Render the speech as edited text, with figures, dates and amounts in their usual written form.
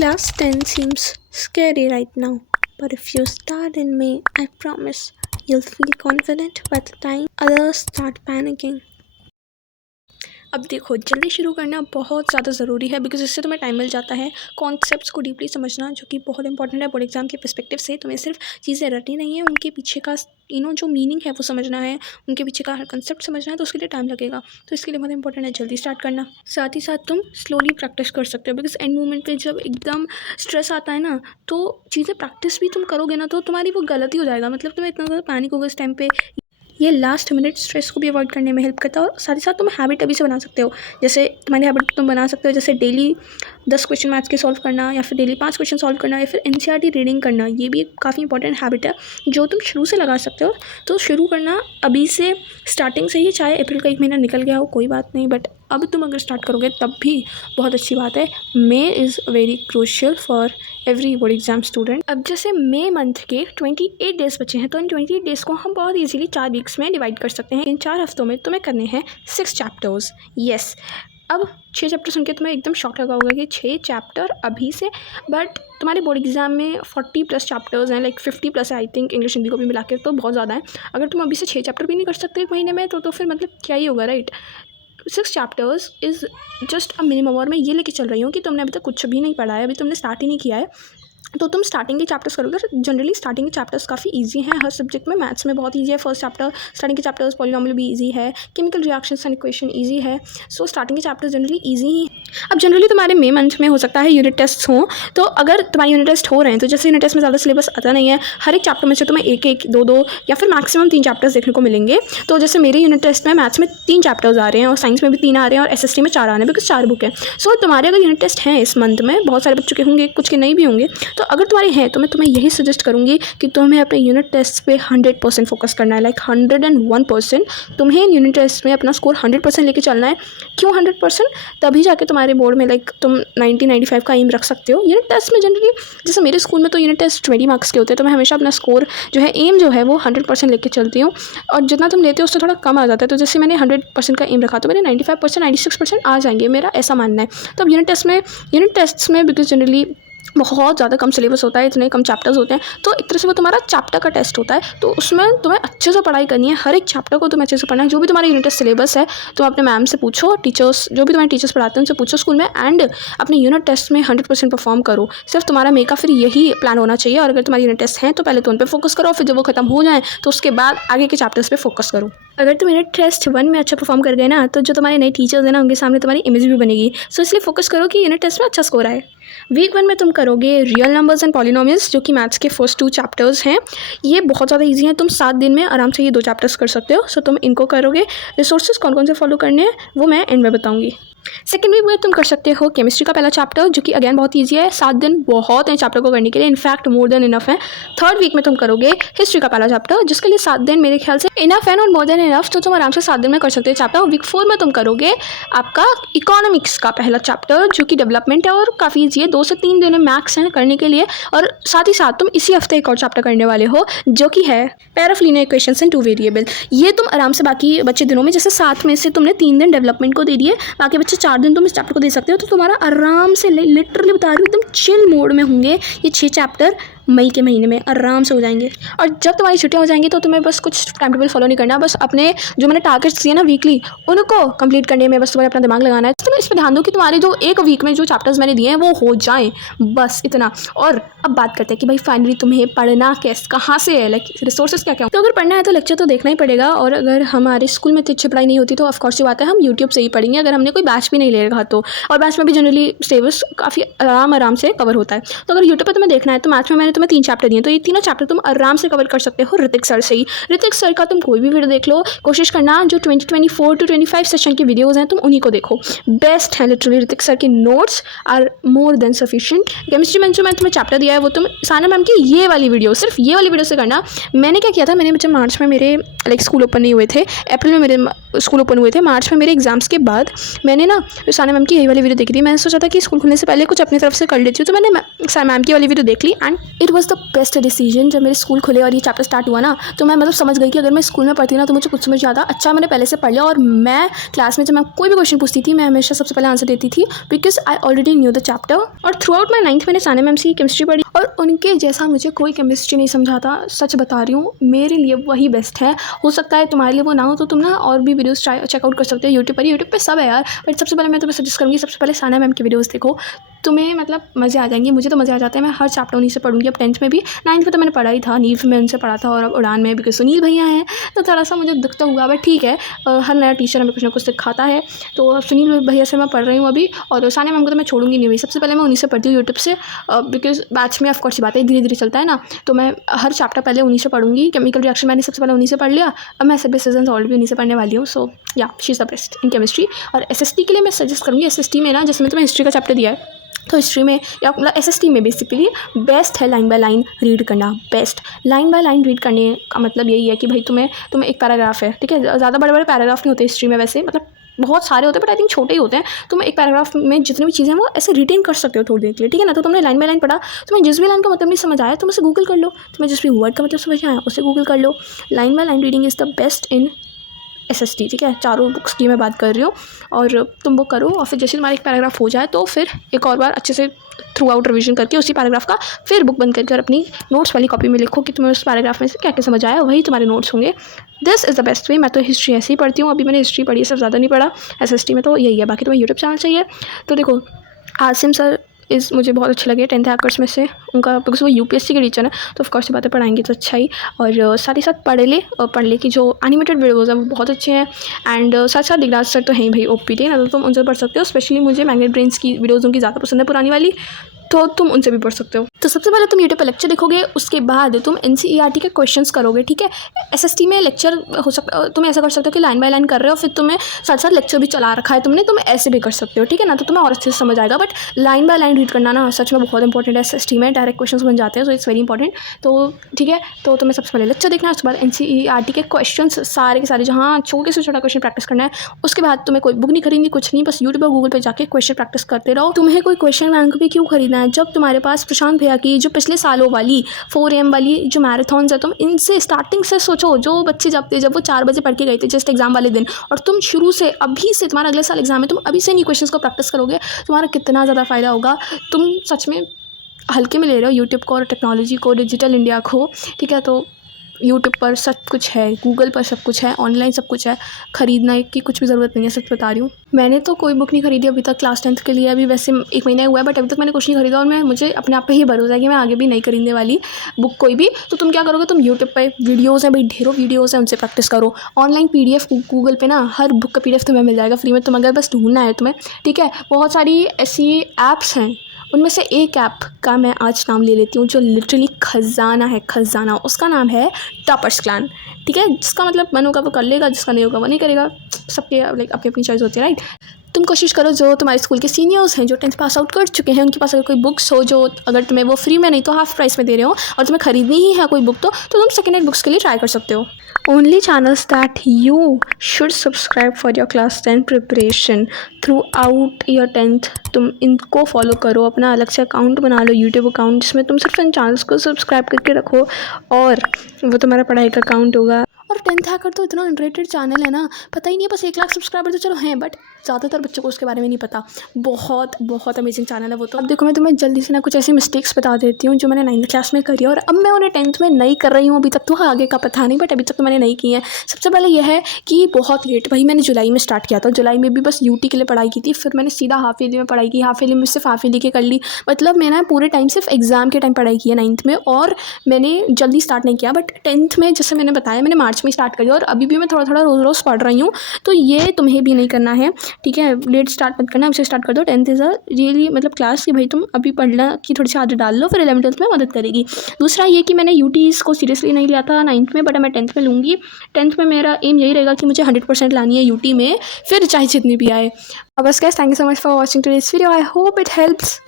Class 10 seems scary right now, but if you start in May, I promise you'll feel confident by the time others start panicking. अब देखो, जल्दी शुरू करना बहुत ज़्यादा ज़रूरी है बिकॉज इससे तुम्हें टाइम मिल जाता है कॉन्सेप्ट्स को डीपली समझना, जो कि बहुत इंपॉर्टेंट है बोर्ड एग्जाम के पर्सपेक्टिव से। तुम्हें सिर्फ चीज़ें रटनी नहीं है, उनके पीछे का जो मीनिंग है वो समझना है, उनके पीछे का हर कंसेप्ट समझना है, तो उसके लिए टाइम लगेगा। तो इसके लिए बहुत इंपॉर्टेंट है जल्दी स्टार्ट करना। साथ ही साथ तुम स्लोली प्रैक्टिस कर सकते हो बिकॉज एंड मोमेंट पे जब एकदम स्ट्रेस आता है ना, तो चीज़ें प्रैक्टिस भी तुम करोगे ना तो तुम्हारी वो गलती हो जाएगा। मतलब तुम्हें इतना ज़्यादा पैनिक होगा इस टाइम पे। ये लास्ट मिनट स्ट्रेस को भी अवॉइड करने में हेल्प करता है। और साथ ही साथ तुम हैबिट अभी से बना सकते हो। जैसे तुम्हारी हैबिट तुम बना सकते हो, जैसे डेली 10 क्वेश्चन मैथ्स के सॉल्व करना, या फिर डेली 5 क्वेश्चन सॉल्व करना, या फिर एनसीईआरटी रीडिंग करना। ये भी एक काफ़ी इंपॉर्टेंट हैबिट है जो तुम शुरू से लगा सकते हो। तो शुरू करना अभी से, स्टार्टिंग से ही। चाहे अप्रैल का 1 महीना निकल गया हो कोई बात नहीं, बट अब तुम अगर स्टार्ट करोगे तब भी बहुत अच्छी बात है। May is very crucial for every board exam student. अब जैसे मे मंथ के 28 डेज़ बचे हैं, तो इन 28 डेज़ को हम बहुत ईजीली 4 वीक्स में डिवाइड कर सकते हैं। इन 4 हफ्तों में तुम्हें करने हैं 6 चैप्टर्स। यस, अब 6 चैप्टर सुन के तुम्हें एकदम शॉक लगा होगा कि 6 चैप्टर अभी से, बट तुम्हारे बोर्ड एग्जाम में 40+ चैप्टर्स हैं, लाइक 50+ है आई थिंक, इंग्लिश हिंदी को भी मिला के, तो बहुत ज़्यादा है। अगर तुम अभी से 6 चैप्टर भी नहीं कर सकते 1 महीने में तो फिर मतलब क्या ही होगा, right. 6 chapters is just a minimum. और मैं ये लेके चल रही हूँ कि तुमने अभी तक कुछ भी नहीं पढ़ा है, अभी तुमने स्टार्ट ही नहीं किया है, तो तुम स्टार्टिंग के चैप्टर्स करोगे। जनरली स्टार्टिंग के चैप्टर्स काफ़ी इजी हैं हर सब्जेक्ट में। मैथ्स में बहुत इजी है फर्स्ट चैप्टर, स्टार्टिंग के चैप्टर्स। पॉलिनॉमियल भी इजी है, chemical reactions and equation easy है। सो स्टार्टिंग के चैप्टर्स जनरली इजी ही। अब जनरली तुम्हारे मे मंथ में हो सकता है यूनिट टेस्ट हों, तो अगर तुम्हारे यूनिट टेस्ट हो रहे हैं तो जैसे यूनिट टेस्ट में ज़्यादा सिलेबस आता नहीं है, हर एक चैप्टर में से तुम्हें 1-1, 2-2 या फिर मैक्सिमम 3 चैप्टर्स देखने को मिलेंगे। तो जैसे मेरे यूनिट टेस्ट में मैथ्स में 3 चैप्टर्स आ रहे हैं, और साइंस में भी 3 आ रहे हैं, और एसएसटी में 4 आ रहे हैं बिकॉज 4 बुक है। सो तुम्हारे अगर यूनिट टेस्ट हैं इस मंथ में, बहुत सारे बच्चों के होंगे, कुछ के नहीं भी होंगे, तो अगर तुम्हारे हैं तो मैं तुम्हें यही सजेस्ट करूँगी कि तुम्हें अपने यूनिट टेस्ट पे 100% फोकस करना है, लाइक 101%। तुम्हें यूनिट टेस्ट में अपना स्कोर 100% लेके चलना है। क्यों 100%? तभी जाके तुम्हारे बोर्ड में लाइक तुम 90-95 का एम रख सकते हो। यूनिट टेस्ट में जनरली, जैसे मेरे स्कूल में तो यूनिट टेस्ट 20 मार्क्स के होते हैं, तो मैं हमेशा अपना स्कोर जो है, एम जो है वो 100% लेके चलती हूँ। और जितना तुम लेते हो उससे थोड़ा कम आ जाता है। तो जैसे मैंने 100% का एम रखा, तो मेरे 95%, 96% आ जाएंगे, मेरा ऐसा मानना है। तो अब यूनिट टेस्ट्स में बिकॉज जनरली बहुत ज़्यादा कम सिलेबस होता है, इतने कम चैप्टर्स होते हैं, तो एक तरह से वो तुम्हारा चैप्टर का टेस्ट होता है। तो उसमें तुम्हें अच्छे से पढ़ाई करनी है, हर एक चैप्टर को तुम्हें अच्छे से पढ़ना है। जो भी तुम्हारा यूनिट टेस्ट सिलेबस है, तुम अपने मैम से पूछो, टीचर्स जो भी तुम्हारे टीचर्स पढ़ाते हैं उनसे पूछो स्कूल में, एंड अपने यूनिट टेस्ट में 100% परफॉर्म करो। सिर्फ तुम्हारा मे का फिर यही प्लान होना चाहिए। और अगर तुम्हारे यूनिट टेस्ट हैं तो पहले तो उन पर फोकस करो, फिर जब वो खत्म हो जाए तो उसके बाद आगे के चैप्टर्स पे फोकस करो। अगर तुम यूनिट टेस्ट 1 में अच्छा परफॉर्म कर गए ना, तो जो तुम्हारे नए टीचर्स हैं ना, उनके सामने तुम्हारी इमेज भी बनेगी। सो इसलिए फोकस करो कि यूनिट टेस्ट में अच्छा स्कोर आए। वीक 1 में तुम करोगे रियल नंबर्स एंड पॉलिनॉमियल्स, जो कि मैथ्स के फर्स्ट 2 चैप्टर्स हैं। ये बहुत ज़्यादा इजी हैं, तुम 7 दिन में आराम से ये 2 चैप्टर्स कर सकते हो। सो तुम इनको करोगे। रिसोर्सेज कौन कौन से फॉलो करने हैं वो मैं एंड में बताऊँगी। सेकेंड वीक में तुम कर सकते हो केमिस्ट्री का पहला चैप्टर, जो कि अगेन बहुत ईजी है। 7 दिन बहुत हैं चैप्टर को करने के लिए, इनफैक्ट मोर देन इनफ है। थर्ड वीक में तुम करोगे हिस्ट्री का पहला चैप्टर, जिसके लिए 7 दिन मेरे ख्याल से इनफ है, और मोर देन इनफ, तो तुम आराम से 7 दिन में कर सकते हो चैप्टर। वीक 4 में तुम करोगे आपका इकोनॉमिक्स का पहला चैप्टर, जो कि डेवलपमेंट है और काफ़ी ईजी है। 2 से 3 दिन में मैक्स हैं करने के लिए। और साथ ही साथ तुम इसी हफ्ते एक और चैप्टर करने वाले हो, जो कि है pair of linear equations in 2 variable. ये तुम आराम से बाकी बचे दिनों में, जैसे 7 में से तुमने 3 दिन डेवलपमेंट को दे दिए, बाकी बच्चे 4 दिन तुम इस चैप्टर को दे सकते हो। तो तुम्हारा आराम से, लिटरली बता रही हूँ, एकदम चिल मोड में होंगे ये 6 चैप्टर। मई के महीने में आराम से हो जाएंगे। और जब तुम्हारी छुट्टियाँ हो जाएंगी तो तुम्हें बस कुछ टाइम टेबल फॉलो नहीं करना, बस अपने जो मैंने टारगेट्स दिए ना वीकली, उनको कंप्लीट करने में बस तुम्हें अपना दिमाग लगाना है। तो तुम इस पर ध्यान दो कि तुम्हारे जो एक वीक में जो चैप्टर्स मैंने दिए हैं वो हो जाएं, बस इतना। और अब बात करते हैं कि भाई फाइनली तुम्हें पढ़ना कहाँ से है, लाइक रिसोर्सेज क्या क्या। तो अगर पढ़ना है तो लेक्चर तो देखना ही पड़ेगा। और अगर हमारे स्कूल में इतनी अच्छी पढ़ाई नहीं होती तो ऑफकोर्स ये बात है हम यूट्यूब से ही पढ़ेंगे, अगर हमने कोई बैच भी नहीं ले रखा तो। और बैच में भी जनरली सिलेबस काफ़ी आराम से कवर होता है। तो अगर यूट्यूब पर तुम्हें देखना है तो मैथ्स में मैंने तुम्हें 3 चैप्टर दिए, तो ये तीनों चैप्टर तुम आराम से कवर कर सकते हो ऋतिक सर से ही। ऋतिक सर का तुम कोई भी वीडियो देख लो, कोशिश करना जो 2024 to 25 सेशन की वीडियोस हैं तुम उन्हीं को देखो, बेस्ट है लिटरली। ऋतिक सर के notes are more than sufficient. Chemistry में जो मैं तुम्हें चैप्टर दिया है वो तुम साना मैम की ये वाली वीडियो, सिर्फ ये वाली वीडियो से करना। मैंने क्या किया था, मैंने जब मार्च में मेरे लाइक स्कूल ओपन नहीं हुए थे, अप्रैल में मेरे स्कूल ओपन हुए थे, मार्च में मेरे एग्जाम्स के बाद मैंने ना साना मैम की यही वाली वीडियो देखी थी। मैंने सोचा था कि स्कूल खुलने से पहले कुछ अपनी तरफ से कर लेती हूँ, तो मैंने साना मैम की वाली वीडियो देख ली and it was the best decision. जब मेरे स्कूल खुले और ये चैप्टर स्टार्ट हुआ ना, तो मैं मतलब समझ गई कि अगर मैं स्कूल में पढ़ती ना तो मुझे कुछ समझ आता। अच्छा मैंने पहले से पढ़ लिया, और मैं क्लास में जब मैं कोई भी क्वेश्चन पूछती थी मैं हमेशा सबसे पहले आंसर देती थी, because I already knew the chapter. और थ्रू आउट माई 9th मैंने सानिया मैम से केमिस्ट्री पढ़ी, और उनके जैसा मुझे कोई केमिस्ट्री नहीं समझाता। सच बता रही हूँ, मेरे लिए वही बेस्ट है। हो सकता है तुम्हारे लिए वो ना हो, तो तुम ना और भी वीडियोस चेकआउट कर सकते हो यूट्यूब पे सब है यार। बट सबसे पहले मैं तुम्हें सजेस्ट करूँगी, सबसे पहले सानिया मैम की वीडियोस देखो, तुम्हें मतलब मज़े आ जाएंगे। मुझे तो मज़े आ जाते हैं, मैं हर चैप्टर उन्हीं से पढ़ूंगी। अब 10th में भी, 9th में तो मैंने पढ़ा ही था, नीव में उनसे पढ़ा था, और अब उड़ान में बिकॉज सुनील भैया हैं, तो थोड़ा सा मुझे दुख तो हुआ। बट ठीक है, हर नया टीचर हमें कुछ ना कुछ सिखाता है। तो अब सुनील भैया से मैं पढ़ रही हूँ अभी, और सानिया मैम को तो मैं छोड़ूंगी नहीं भाई। सबसे पहले मैं उन्हीं से पढ़ती हूँ यूट्यूब से, बिकॉज बैच में ऑफकोर्स बात है, धीरे धीरे चलता है ना, तो मैं हर चैप्टर पहले उन्हीं से पढ़ूंगी। केमिकल रिएक्शन मैंने सबसे पहले उन्हीं से पढ़ लिया, अब मैं एसिड बेस सॉल्ट भी उन्हीं से पढ़ने वाली हूँ। सो या she is the best in chemistry. और SST के लिए मैं सजेस्ट करूँगी, SST में ना, जैसे मैं तुम्हें हिस्ट्री का चैप्टर दिया है, तो हिस्ट्री में या मतलब SST में बेसिकली बेस्ट है लाइन बाय लाइन रीड करना। Best line by line read करने का मतलब यही है कि भाई तुम्हें एक पैराग्राफ है, ठीक है, ज़्यादा बड़े बड़े पैराग्राफ नहीं होते हिस्ट्री में वैसे, मतलब बहुत सारे होते हैं, बट आई थिंक छोटे ही होते हैं। तुम एक पैराग्राफ में जितनी भी चीज़ें हैं वो ऐसे रिटेन कर सकते हो थोड़ी देर के लिए, ठीक है ना। तो तुमने लाइन बाय लाइन पढ़ा, तुम्हें जिस भी लाइन का मतलब नहीं समझ आया तुम उसे गूगल कर लो, तुम्हें जिस भी वर्ड का मतलब समझ आया उसे गूगल कर लो। Line by line reading is the best in SST, ठीक है। चारों बुक्स की मैं बात कर रही हूँ, और तुम वो करो, और फिर जैसे तुम्हारा एक पैराग्राफ हो जाए तो फिर एक और बार अच्छे से थ्रू आउट रिविजन करके उसी पैराग्राफ का फिर बुक बंद करके और अपनी नोट्स वाली कॉपी में लिखो कि तुम्हें उस पैराग्राफ में से क्या क्या समझ आया, वही तुम्हारे नोट्स होंगे। This is the best way. मैं तो हिस्ट्री ऐसे ही पढ़ती हूँ, अभी मैंने हिस्ट्री पढ़ी है, सब ज़्यादा नहीं पढ़ा। SST में तो यही है, बाकी तुम्हें यूट्यूब चैनल चाहिए तो देखो, आसिम सर मुझे बहुत अच्छे लगे 10th हैकर्स में से, उनका बिकॉज वो UPSC के टीचर है, तो ऑफकोर्स बातें पढ़ाएंगे तो अच्छा ही। और साथ ही साथ पढ़ ले कि जो एनिमेटेड वीडियोज़ हैं वो बहुत अच्छे हैं। एंड साथ साथ दिगराज सर तो हैं ही भाई, OPT ना, तो तुम उनसे पढ़ सकते हो। स्पेशली मुझे मैग्नेट ब्रेन्स की वीडियोज़ उनकी ज़्यादा पसंद है, पुरानी वाली, तो तुम उनसे भी पढ़ सकते हो। तो सबसे पहले तुम यूट्यूब पर लेक्चर देखोगे, उसके बाद तुम NCERT के क्वेश्चंस करोगे, ठीक है। SST में लेक्चर हो सकता, तुम ऐसा कर सकते हो कि लाइन बाय लाइन कर रहे हो, फिर तुम्हें साथ साथ लेक्चर भी चला रखा है तुम ऐसे भी कर सकते हो, ठीक है ना, तो तुम्हें और अच्छे से समझ आएगा। But line by line read करना ना सच में बहुत इंपॉर्टेंट है। SST में डायरेक्ट क्वेश्चन बन जाते हैं, सो इट्स वेरी इंपॉर्टेंट। तो ठीक है, तो तुम्हें सबसे पहले लेक्चर देखना है, उसके बाद NCERT के क्वेश्चन सारे के सारे, जहाँ छोटे से छोटा क्वेश्चन प्रैक्टिस करना है। उसके बाद तुम्हें कोई बुक नहीं खरीदनी, कुछ नहीं, बस यूट्यूब और गूगल पर जाके क्वेश्चन प्रैक्टिस करते रहो। तुम्हें कोई क्वेश्चन बैंक भी क्यों खरीदना है जब तुम्हारे पास प्रशांत भैया की जो पिछले सालों वाली 4 AM वाली जो मैराथन्स है, तुम इनसे स्टार्टिंग से सोचो। जो बच्चे जब वो 4 बजे पढ़ के गए थे जस्ट एग्जाम वाले दिन, और तुम शुरू से अभी से, तुम्हारा अगले साल एग्जाम है, तुम अभी से नहीं क्वेश्चंस को प्रैक्टिस करोगे, तुम्हारा कितना ज़्यादा फ़ायदा होगा। तुम सच में हल्के में ले रहे हो यूट्यूब को और टेक्नोलॉजी को, डिजिटल इंडिया को, ठीक है। तो यूट्यूब पर सब कुछ है, गूगल पर सब कुछ है, ऑनलाइन सब कुछ है, ख़रीदने की कुछ भी ज़रूरत नहीं है, सच बता रही हूँ। मैंने तो कोई बुक नहीं खरीदी अभी तक क्लास 10th के लिए, अभी वैसे 1 महीना हुआ है, बट अभी तक मैंने कुछ नहीं खरीदा, और मुझे अपने आप पे ही भरोसा है कि मैं आगे भी नहीं खरीदने वाली बुक कोई भी। तो तुम क्या करोगे, तुम यूट्यूब पर वीडियोज़ हैं भाई, ढेरों वीडियोज़ हैं, उनसे प्रैक्टिस करो। ऑनलाइन PDF गूगल पे ना हर बुक का PDF तुम्हें मिल जाएगा फ्री में, तुम अगर बस ढूंढना है तुम्हें, ठीक है। बहुत सारी ऐसी ऐप्स हैं, उनमें से एक ऐप का मैं आज नाम ले लेती हूँ जो लिटरली खजाना है, खजाना। उसका नाम है टॉपर्स क्लैन, ठीक है। जिसका मतलब मन होगा वो कर लेगा, जिसका नहीं होगा वो नहीं करेगा, सबके लाइक अपनी अपनी चॉइस होती है, राइट। तुम कोशिश करो जो तुम्हारे स्कूल के सीनियर्स हैं जो 10th पास आउट कर चुके हैं, उनके पास अगर कोई बुक्स हो जो अगर तुम्हें वो फ्री में नहीं तो हाफ प्राइस में दे रहे हो, और तुम्हें खरीदनी ही है कोई बुक, तो तुम सेकेंड हैंड बुक्स के लिए ट्राई कर सकते हो। Only channels that you should subscribe for your class 10 preparation through out year 10th, तुम इनको फॉलो करो। अपना अलग से अकाउंट बना लो, यूट्यूब अकाउंट, जिसमें तुम सिर्फ इन चैनल्स को सब्सक्राइब करके रखो, और वो तुम्हारा पढ़ाई का अकाउंट होगा। और 10th हैकर तो इतना अनरेटेड चैनल है ना, पता ही नहीं है, बस 1 लाख सब्सक्राइबर तो चलो हैं, बट ज़्यादातर बच्चों को उसके बारे में नहीं पता। बहुत बहुत अमेजिंग चैनल है वो तो। अब देखो, मैं तुम्हें जल्दी से ना कुछ ऐसी मिस्टेक्स बता देती हूँ जो मैंने 9th क्लास में करी है, और अब मैं उन्हें 10th में नहीं कर रही हूँ अभी तक, तो आगे का पता नहीं, बट अभी तक तो मैंने नहीं की है। सबसे पहले यह है कि बहुत लेट, भाई मैंने जुलाई में स्टार्ट किया था, जुलाई में भी बस UT के लिए पढ़ाई की थी, फिर मैंने सीधा हाफ ईयरली में पढ़ाई की, हाफ ईयरली में सिर्फ हाफ ईयरली की कर ली। मतलब मैंने पूरे टाइम सिर्फ एग्ज़ाम के टाइम पढ़ाई की है 9th में, और मैंने जल्दी स्टार्ट नहीं किया। बट 10th में जैसे मैंने बताया, मैंने मार्च में स्टार्ट करी, और अभी भी मैं थोड़ा थोड़ा रोज़ रोज़ पढ़ रही हूँ। तो ये तुम्हें भी नहीं करना है, ठीक है। लेट स्टार्ट मत करना, उसे स्टार्ट कर दो। 10th इज़ अ रियली मतलब क्लास कि भाई तुम अभी पढ़ना की थोड़ी सी आदत डाल लो, फिर 11th 12th में मदद करेगी। दूसरा ये कि मैंने UTs को सीरियसली नहीं लिया था 9th में, बट मैं 10th में लूँगी। 10th में मेरा एम यही रहेगा कि मुझे 100% लानी है UT में, फिर चाहे जितनी भी आए। बस guys, thank you so much for watching today's video, I hope it helps.